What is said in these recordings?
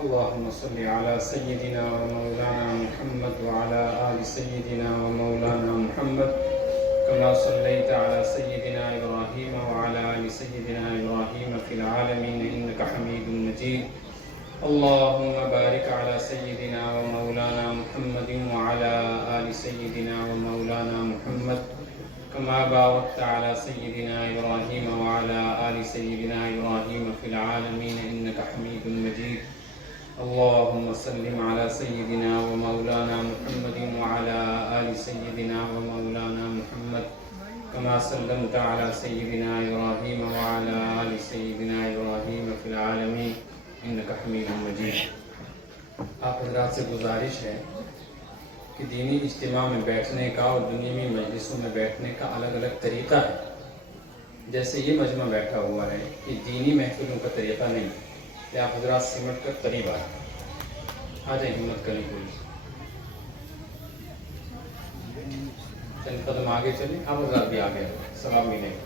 اللهم صل على سيدنا ومولانا محمد وعلى آل سيدنا ومولانا محمد كما صليت على سيدنا إبراهيم وعلى آل سيدنا إبراهيم في العالمين إنك حميد مجيد. اللهم بارك على سيدنا ومولانا محمد وعلى آل سيدنا ومولانا محمد كما باركت على سيدنا إبراهيم وعلى آل سيدنا إبراهيم في العالمين إنك حميد مجيد. اللهم سلم على سيدنا ومولانا محمد وعلى آل سيدنا ومولانا محمد كما سلمت على سيدنا إبراهيم وعلى آل سيدنا إبراهيم في العالمين إنك حميد مجيد. آپ حضرات سے گزارش ہے کہ دینی اجتماع میں بیٹھنے کا اور دنیوی مجلسوں میں بیٹھنے کا الگ الگ طریقہ ہے. جیسے یہ مجمع بیٹھا ہوا ہے یہ دینی محفلوں کا طریقہ نہیں کہ آپ حضرات سمٹ کر قریب آ جائیں. ہمت کریں کوئی چند قدم آگے چلیں. آپ حضرات بھی آگے ثواب ملے گا.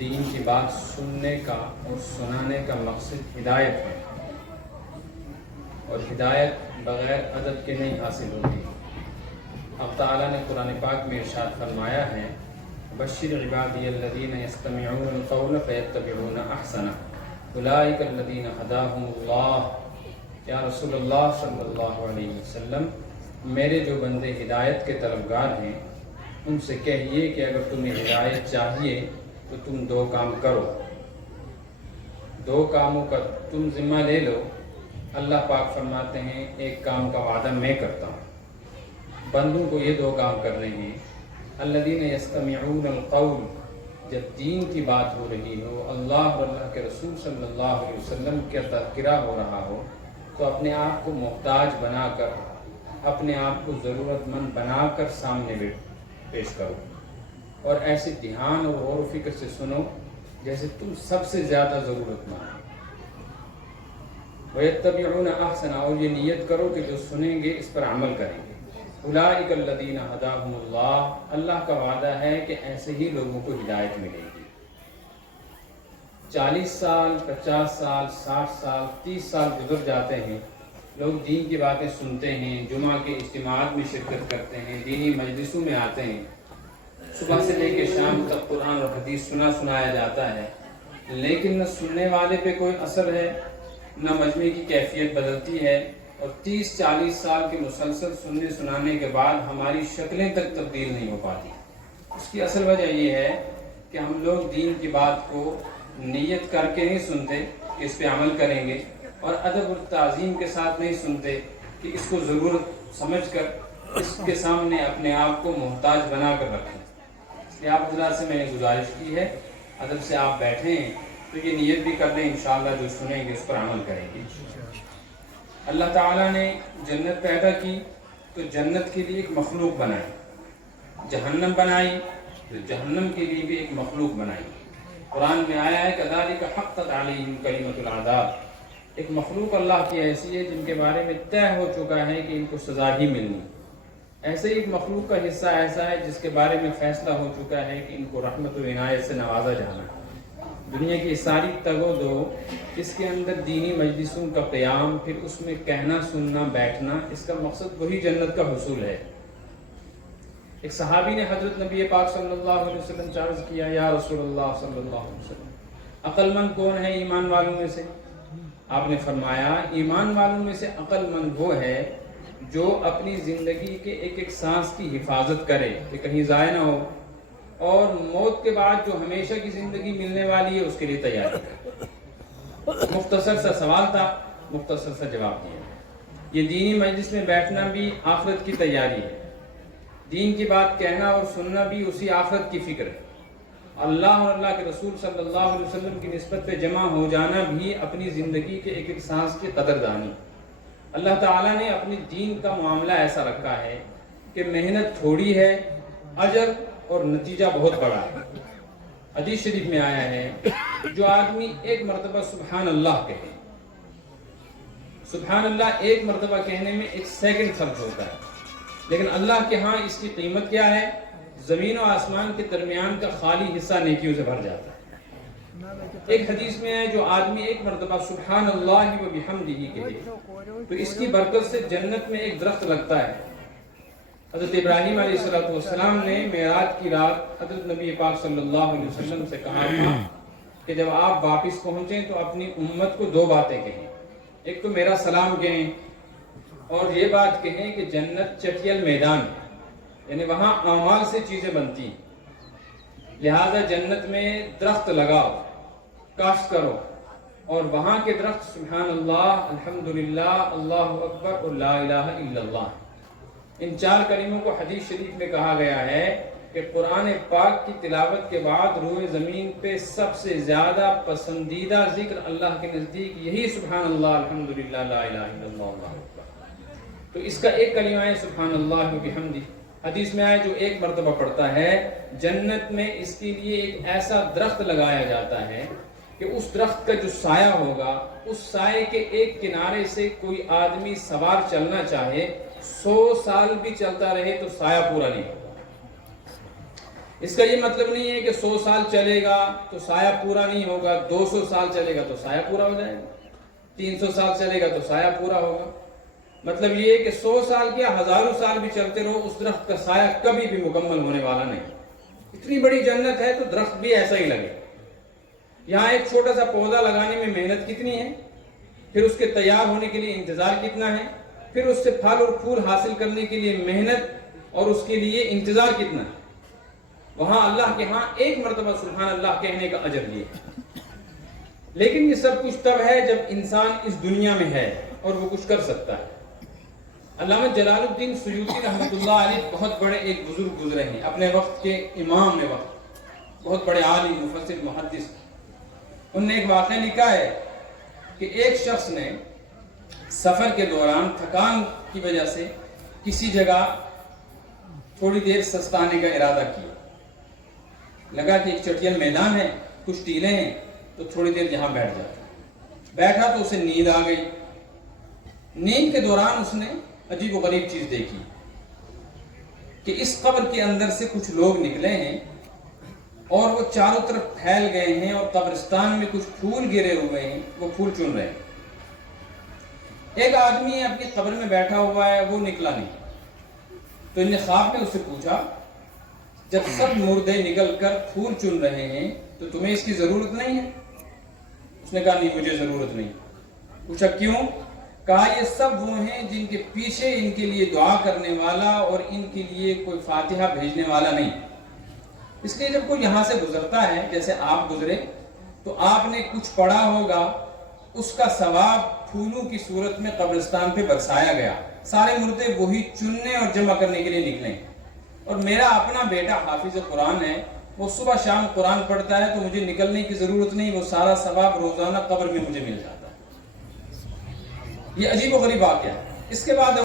دین کی بات سننے کا اور سنانے کا مقصد ہدایت ہے اور ہدایت بغیر ادب کے نہیں حاصل ہوتی. اب تعالیٰ نے قرآن پاک میں ارشاد فرمایا ہے بشر عبادی الذین یستمعون القول فیتبعون احسنہ اولئک الذین ہداہم اللہ. یا رسول اللہ صلی اللہ علیہ وسلم میرے جو بندے ہدایت کے طلبگار ہیں ان سے کہیے کہ اگر تمہیں ہدایت چاہیے تو تم دو کام کرو. دو کاموں کا تم ذمہ لے لو. اللہ پاک فرماتے ہیں ایک کام کا وعدہ میں کرتا ہوں. بندوں کو یہ دو کام کرنے ہیں. الذین یستمعون القول جب دین کی بات ہو رہی ہو اللہ اور اللہ کے رسول صلی اللہ علیہ وسلم کا تذکرہ ہو رہا ہو تو اپنے آپ کو محتاج بنا کر اپنے آپ کو ضرورت مند بنا کر سامنے پیش کرو اور ایسے دھیان اور غور و فکر سے سنو جیسے تم سب سے زیادہ ضرورت مند. وَيَتَّبِعُونَ أَحْسَنَ اور یہ نیت کرو کہ جو سنیں گے اس پر عمل کریں گے. اولئک الذین ہداہم اللہ اللہ کا وعدہ ہے کہ ایسے ہی لوگوں کو ہدایت ملے گی. 40 سال 50 سال 60 سال 30 سال گزر جاتے ہیں لوگ دین کی باتیں سنتے ہیں جمعہ کے اجتماعات میں شرکت کرتے ہیں دینی مجلسوں میں آتے ہیں صبح سے لے کے شام تک قرآن اور حدیث سنایا جاتا ہے لیکن نہ سننے والے پہ کوئی اثر ہے نہ مجمع کی کیفیت بدلتی ہے. اور 30-40 سال کے مسلسل سننے سنانے کے بعد ہماری شکلیں تک تبدیل نہیں ہو پاتی. اس کی اصل وجہ یہ ہے کہ ہم لوگ دین کی بات کو نیت کر کے نہیں سنتے کہ اس پہ عمل کریں گے اور ادب اور تعظیم کے ساتھ نہیں سنتے کہ اس کو ضرورت سمجھ کر اس کے سامنے اپنے آپ کو محتاج بنا کر رکھیں. یہ آپ حضرات سے میں نے گزارش کی ہے ادب سے آپ بیٹھیں تو یہ نیت بھی کر لیں انشاءاللہ جو سنیں گے اس پر عمل کریں گے. اللہ تعالیٰ نے جنت پیدا کی تو جنت کے لیے ایک مخلوق بنائی. جہنم بنائی تو جہنم کے لیے بھی ایک مخلوق بنائی. قرآن میں آیا ہے کذالک حقت علیہم کلمۃ العذاب. ایک مخلوق اللہ کی ایسی ہے جن کے بارے میں طے ہو چکا ہے کہ ان کو سزا ہی ملنی. ایسے ایک مخلوق کا حصہ ایسا ہے جس کے بارے میں فیصلہ ہو چکا ہے کہ ان کو رحمت و عنایت سے نوازا جانا ہے. دنیا کی ساری تگ و دو اس کے اندر دینی مجلسوں کا قیام پھر اس میں کہنا سننا بیٹھنا اس کا مقصد وہی جنت کا حصول ہے. ایک صحابی نے حضرت نبی پاک صلی اللہ علیہ وسلم سے عرض کیا یا رسول اللہ صلی اللہ علیہ وسلم عقل مند کون ہے ایمان والوں میں سے؟ آپ نے فرمایا ایمان والوں میں سے عقل مند وہ ہے جو اپنی زندگی کے ایک ایک سانس کی حفاظت کرے کہ کہیں ضائع نہ ہو اور موت کے بعد جو ہمیشہ کی زندگی ملنے والی ہے اس کے لیے تیاری کرے. مختصر سا سوال تھا مختصر سا جواب دیا. یہ دینی مجلس میں بیٹھنا بھی آخرت کی تیاری ہے. دین کی بات کہنا اور سننا بھی اسی آخرت کی فکر ہے. اللہ اور اللہ کے رسول صلی اللہ علیہ وسلم کی نسبت پہ جمع ہو جانا بھی اپنی زندگی کے ایک ایک سانس کی قدردانی. اللہ تعالیٰ نے اپنی دین کا معاملہ ایسا رکھا ہے کہ محنت تھوڑی ہے اجر اور نتیجہ بہت بڑا ہے. حدیث شریف میں آیا ہے جو آدمی ایک مرتبہ سبحان اللہ کہے سبحان اللہ ایک مرتبہ کہنے میں 1 سیکنڈ خرچ ہوتا ہے، لیکن اللہ کے ہاں اس کی قیمت کیا ہے؟ زمین و آسمان کے درمیان کا خالی حصہ نیکیوں سے بھر جاتا ہے۔ ایک حدیث میں ہے جو آدمی ایک مرتبہ سبحان اللہ و بحمدہ کہے تو اس کی برکت سے جنت میں ایک درخت لگتا ہے۔ حضرت ابراہیم علیہ السلام نے معراج کی رات حضرت نبی پاک صلی اللہ علیہ وسلم سے کہا تھا کہ جب آپ واپس پہنچیں تو اپنی امت کو 2 باتیں کہیں، ایک تو میرا سلام کہیں اور یہ بات کہیں کہ جنت چٹیل میدان ہے، یعنی وہاں اعمال سے چیزیں بنتی ہیں، لہذا جنت میں درخت لگاؤ، کاشت کرو، اور وہاں کے درخت سبحان اللہ، الحمدللہ، اللہ اکبر اور لا الہ الا اللہ۔ ان 4 کلموں کو حدیث شریف میں کہا گیا ہے کہ قرآن پاک کی تلاوت کے بعد روئے زمین پہ سب سے زیادہ پسندیدہ ذکر اللہ کے نزدیک یہی سبحان اللہ، الحمدللہ، لا الہ الا اللہ، اللہ اکبر۔ تو اس کا ایک کلمہ ہے سبحان اللہ و بحمدہ۔ حدیث میں آئے جو ایک مرتبہ پڑھتا ہے جنت میں اس کے لیے ایک ایسا درخت لگایا جاتا ہے کہ اس درخت کا جو سایہ ہوگا اس سائے کے ایک کنارے سے کوئی آدمی سوار چلنا چاہے 100 سال بھی چلتا رہے تو سایہ پورا نہیں ہوگا۔ اس کا یہ مطلب نہیں ہے کہ 100 سال چلے گا تو سایہ پورا نہیں ہوگا، 200 سال چلے گا تو سایہ پورا ہو جائے گا، 300 سال چلے گا تو سایہ پورا ہوگا۔ مطلب یہ ہے کہ 100 سال کیا ہزاروں سال بھی چلتے رہو اس درخت کا سایہ کبھی بھی مکمل ہونے والا نہیں۔ اتنی بڑی جنت ہے تو درخت بھی ایسا ہی لگے۔ یہاں ایک چھوٹا سا پودا لگانے میں محنت کتنی ہے، پھر اس کے تیار ہونے کے لیے انتظار کتنا ہے، پھر اس سے پھل اور پھول حاصل کرنے کے لیے محنت اور اس کے لیے انتظار کتنا ہے۔ وہاں اللہ کے ہاں ایک مرتبہ سبحان اللہ کہنے کا اجر یہ ہے۔ لیکن یہ سب کچھ تب ہے جب انسان اس دنیا میں ہے اور وہ کچھ کر سکتا ہے۔ علامہ جلال الدین سیوطی رحمۃ اللہ علیہ بہت بڑے ایک بزرگ گزرے ہیں، اپنے وقت کے امام وقت، بہت بڑے عالم، مفسر، محدث۔ انہوں نے ایک واقعہ لکھا ہے کہ ایک شخص نے سفر کے دوران تھکان کی وجہ سے کسی جگہ تھوڑی دیر سستانے کا ارادہ کیا۔ لگا کہ ایک چٹیل میدان ہے، کچھ ٹیلے ہیں تو تھوڑی دیر یہاں بیٹھ جاتا۔ بیٹھا تو اسے نیند آ گئی۔ نیند کے دوران اس نے عجیب و غریب چیز دیکھی کہ اس قبر کے اندر سے کچھ لوگ نکلے ہیں اور وہ چاروں طرف پھیل گئے ہیں اور قبرستان میں کچھ پھول گرے ہوئے ہیں، وہ پھول چن رہے ہیں۔ ایک آدمی اپنی قبر میں بیٹھا ہوا ہے، وہ نکلا نہیں، تو انہیں خواب میں اس سے پوچھا جب سب مردے نکل کر پھول چن رہے ہیں تو تمہیں اس کی ضرورت نہیں ہے؟ اس نے کہا نہیں، مجھے ضرورت نہیں۔ پوچھا کیوں؟ کہا یہ سب وہ ہیں جن کے پیچھے ان کے لیے دعا کرنے والا اور ان کے لیے کوئی فاتحہ بھیجنے والا نہیں۔ اس لیے جب کوئی یہاں سے گزرتا ہے، جیسے آپ گزرے، تو آپ نے کچھ پڑھا ہوگا، اس کا ثواب پھولوں کی صورت میں قبرستان پہ برسایا گیا۔ سارے مردے وہی چننے اور جمع کرنے کے لیے نکلیں۔ اور میرا اپنا بیٹا حافظ قرآن ہے، وہ صبح شام قرآن پڑھتا ہے تو مجھے نکلنے کی ضرورت نہیں، وہ سارا ثواب روزانہ قبر میں مجھے مل جاتا ہے۔ یہ عجیب و غریب واقعہ ہے۔ اس کے بعد